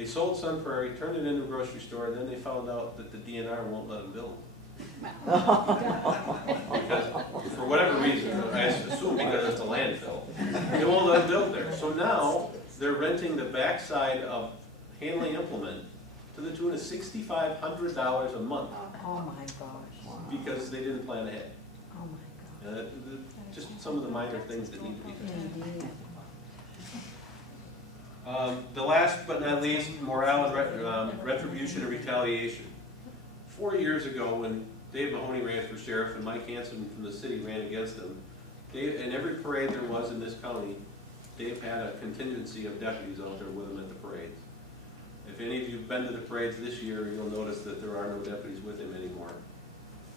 They sold Sun Prairie, turned it into a grocery store, and then they found out that the DNR won't let them build. Because, for whatever reason, I assume because it's a landfill, they won't let them build there. So now, they're renting the backside of Hanley Implement to the tune of $6,500 a month. Oh my gosh. Because they didn't plan ahead. Oh my gosh. Just some of the minor things that need to be fixed. Indeed. The last but not least, morale and retribution and retaliation. 4 years ago, when Dave Mahoney ran for sheriff and Mike Hansen from the city ran against him, in every parade there was in this county, Dave had a contingency of deputies out there with him at the parades. If any of you have been to the parades this year, you'll notice that there are no deputies with him anymore.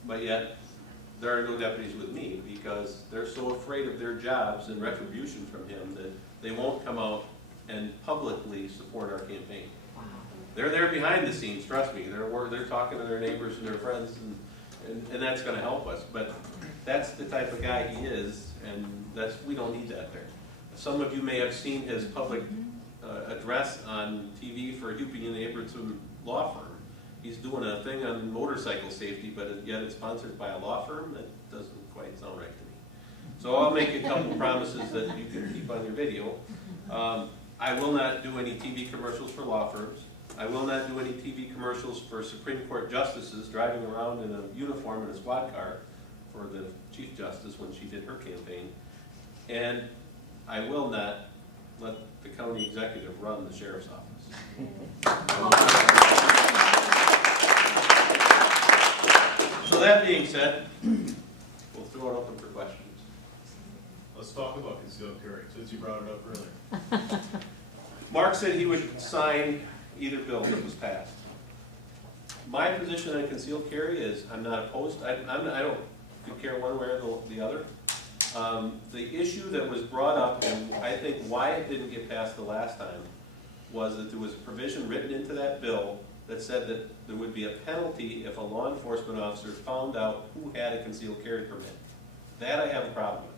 But yet, there are no deputies with me because they're so afraid of their jobs and retribution from him that they won't come out and publicly support our campaign. Wow. They're there behind the scenes, trust me. They're talking to their neighbors and their friends, and that's going to help us. But that's the type of guy he is, and we don't need that there. Some of you may have seen his public address on TV for Huping and Abertson Law Firm. He's doing a thing on motorcycle safety, but yet it's sponsored by a law firm. That doesn't quite sound right to me. So I'll make a couple promises that you can keep on your video. I will not do any TV commercials for law firms. I will not do any TV commercials for Supreme Court justices driving around in a uniform in a squad car for the Chief Justice when she did her campaign. And I will not let the county executive run the sheriff's office. So that being said, we'll throw it open for questions. Let's talk about concealed carry, since you brought it up earlier. Mark said he would sign either bill that was passed. My position on concealed carry is I'm not opposed. I don't care one way or the other. The issue that was brought up, and I think why it didn't get passed the last time, was that there was a provision written into that bill that said that there would be a penalty if a law enforcement officer found out who had a concealed carry permit. That I have a problem with.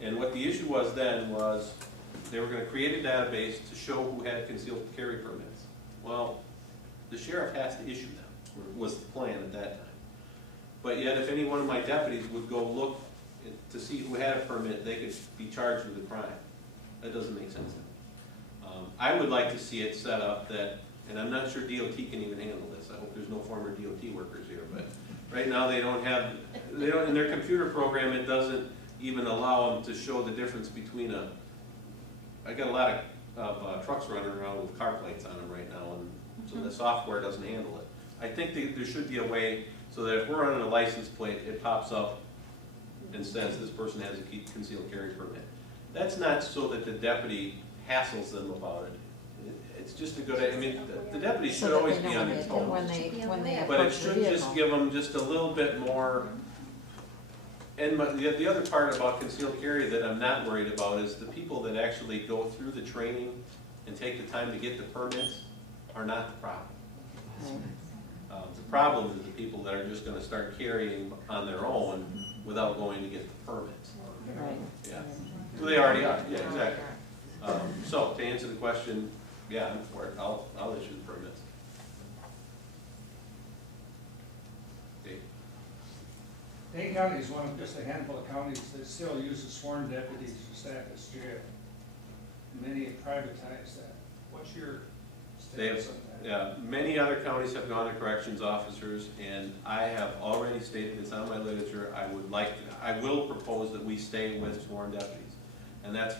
And what the issue was then was they were going to create a database to show who had concealed carry permits. Well, the sheriff has to issue them, was the plan at that time. But yet if any one of my deputies would go look to see who had a permit, they could be charged with a crime. That doesn't make sense to me. I would like to see it set up that, and I'm not sure DOT can even handle this. I hope there's no former DOT workers here, but right now they don't, in their computer program, it doesn't even allow them to show the difference between I got a lot of trucks running around with car plates on them right now, and so the software doesn't handle it. I think there should be a way so that if we're running a license plate, it pops up and says this person has a concealed carry permit. That's not so that the deputy hassles them about it. It's just a good idea. I mean, the deputy should always be on their toes. But it should just give them just a little bit more. And the other part about concealed carry that I'm not worried about is the people that actually go through the training and take the time to get the permits are not the problem. The problem is the people that are just going to start carrying on their own without going to get the permits. Right. Yeah. Well, they already are. Yeah, exactly. So to answer the question, yeah, I'm for it. I'll issue the permits. Dave? Dane County is one of just a handful of counties that still uses sworn deputies to staff its jail. Many have privatized that. What's your stance on that? Yeah, many other counties have gone to corrections officers, and I have already stated, it's on my literature, I will propose that we stay with sworn deputies. And that's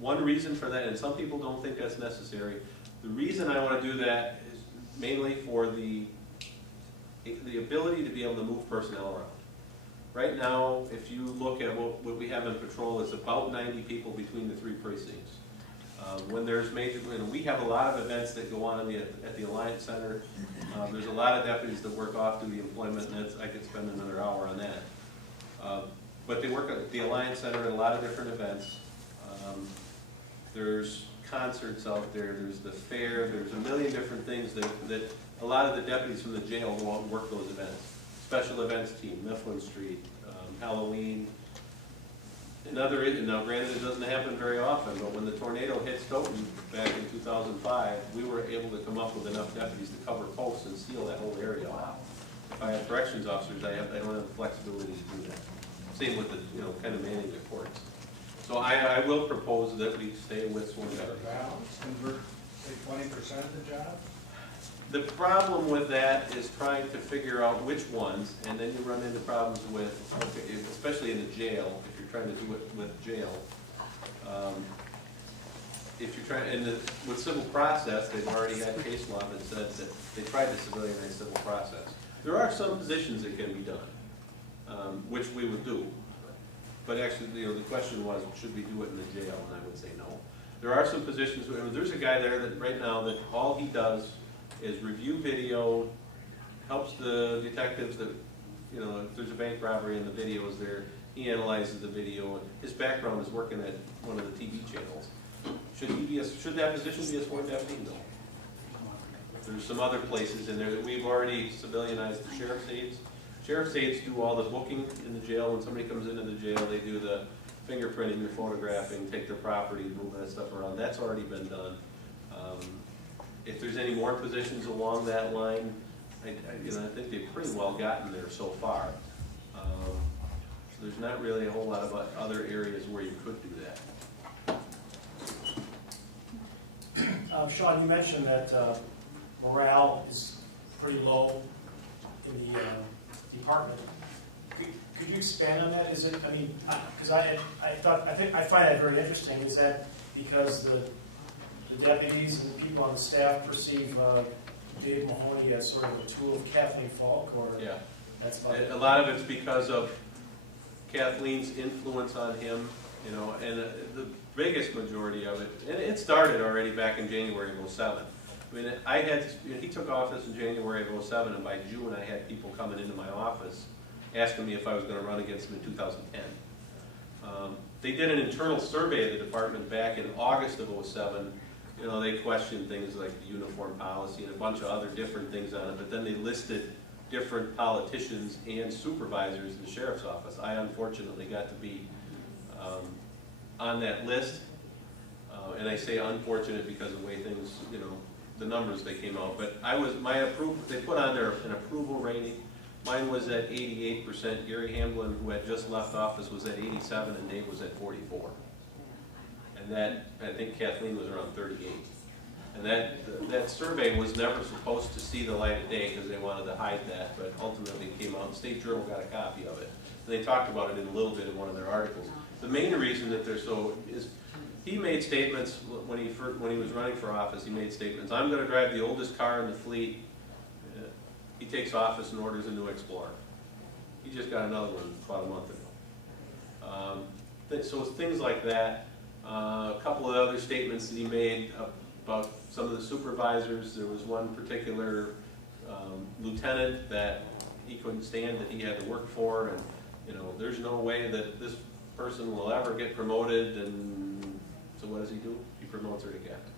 one reason for that, and some people don't think that's necessary. The reason I want to do that is mainly for the ability to be able to move personnel around. Right now, if you look at what we have in patrol, it's about 90 people between the 3 precincts. When there's major, we have a lot of events that go on at the Alliance Center. There's a lot of deputies that work off-duty employment, and I could spend another hour on that. But they work at the Alliance Center at a lot of different events. There's concerts out there, there's the fair, there's a million different things that a lot of the deputies from the jail go out and work those events. Special events team, Mifflin Street, Halloween. Now granted, it doesn't happen very often, but when the tornado hit Stoughton back in 2005, we were able to come up with enough deputies to cover posts and seal that whole area off. If I have corrections officers, I don't have the flexibility to do that. Same with the, kind of manning the courts. So I will propose that we stay with sworn deputies. Balance, convert, say 20% of the job? The problem with that is trying to figure out which ones, and then you run into problems with, okay, especially in the jail, if you're trying to do it with jail. If you're trying, with civil process, they've already had case law that says that they tried to civilianize civil process. There are some positions that can be done, which we would do. But actually, the question was, should we do it in the jail? And I would say no. There are some positions, there's a guy there that right now that all he does is review video, helps the detectives that, if there's a bank robbery and the video is there, he analyzes the video. His background is working at one of the TV channels. Should that position be a sworn deputy? No. There's some other places in there that we've already civilianized the sheriff's aides. Sheriff's aides do all the booking in the jail. When somebody comes into the jail, they do the fingerprinting, the photographing, take their property, move that stuff around. That's already been done. If there's any more positions along that line, I think they've pretty well gotten there so far. So there's not really a whole lot of other areas where you could do that. Shawn, you mentioned that morale is pretty low in the department. Could you expand on that? Is it, because I find that very interesting. Is that because the deputies and the people on the staff perceive Dave Mahoney as sort of a tool of Kathleen Falk, or yeah, that's a lot of it's because of Kathleen's influence on him, and the biggest majority of it, and it started already back in January of '07. He took office in January of '07, and by June I had people coming into my office asking me if I was going to run against him in 2010. They did an internal survey of the department back in August of '07. They questioned things like the uniform policy and a bunch of other different things on it, but then they listed different politicians and supervisors in the sheriff's office. I unfortunately got to be on that list, and I say unfortunate because of the way things, the numbers they came out. But they put on there an approval rating. Mine was at 88%. Gary Hamblin, who had just left office, was at 87, and Dave was at 44. And I think Kathleen was around 38. And that survey was never supposed to see the light of day because they wanted to hide that, but ultimately it came out, and State Journal got a copy of it. And they talked about it in a little bit in one of their articles. The main reason that they're so is he made statements when he was running for office. He made statements, I'm going to drive the oldest car in the fleet. He takes office and orders a new Explorer. He just got another one about a month ago. So things like that. A couple of other statements that he made about some of the supervisors. There was one particular lieutenant that he couldn't stand that he had to work for, and there's no way that this person will ever get promoted. And so what does he do? He promotes her to captain.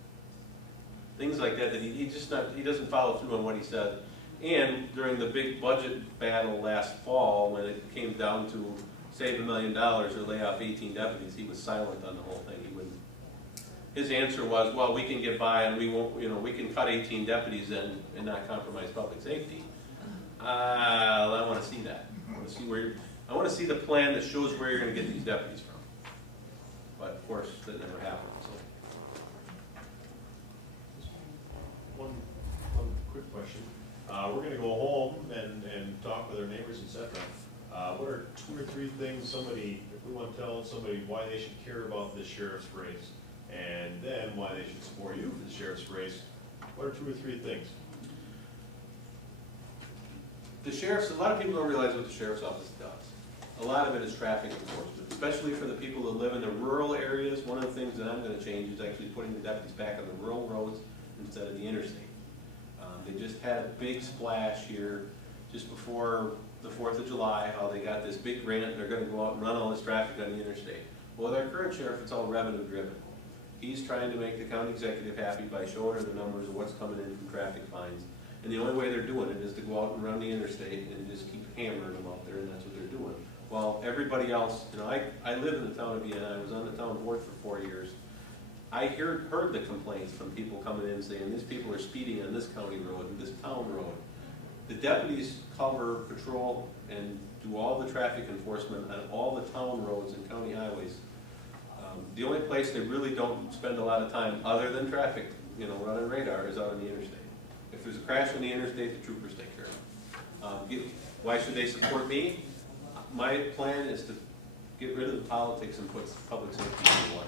Things like that. That he doesn't follow through on what he said. And during the big budget battle last fall, when it came down to save $1 million or lay off 18 deputies, he was silent on the whole thing. He wouldn't. His answer was, well, we can get by and we won't, we can cut 18 deputies and not compromise public safety. I want to see that. I want to see the plan that shows where you're going to get these deputies from. But of course, that never happened. So. One quick question. We're going to go home and talk with our neighbors, etc. What are 2 or 3 things if we want to tell somebody why they should care about the sheriff's race, and then why they should support you for the sheriff's race, what are 2 or 3 things? A lot of people don't realize what the sheriff's office does. A lot of it is traffic enforcement, especially for the people that live in the rural areas. One of the things that I'm going to change is actually putting the deputies back on the rural roads instead of the interstate. They just had a big splash here just before the 4th of July, how they got this big grant and they're going to go out and run all this traffic on the interstate. Well, with our current sheriff, it's all revenue driven. He's trying to make the county executive happy by showing her the numbers of what's coming in from traffic fines. And the only way they're doing it is to go out and run the interstate and just keep hammering them out there, and that's what they're doing. While everybody else, you know, I live in the town of Vienna, I was on the town board for 4 years. I heard the complaints from people coming in saying, these people are speeding on this county road and this town road. The deputies cover, patrol, and do all the traffic enforcement on all the town roads and county highways. The only place they really don't spend a lot of time, other than traffic, you know, running radar, is out on the interstate. If there's a crash on the interstate, the troopers take care of it. Why should they support me? My plan is to get rid of the politics and put public safety number one.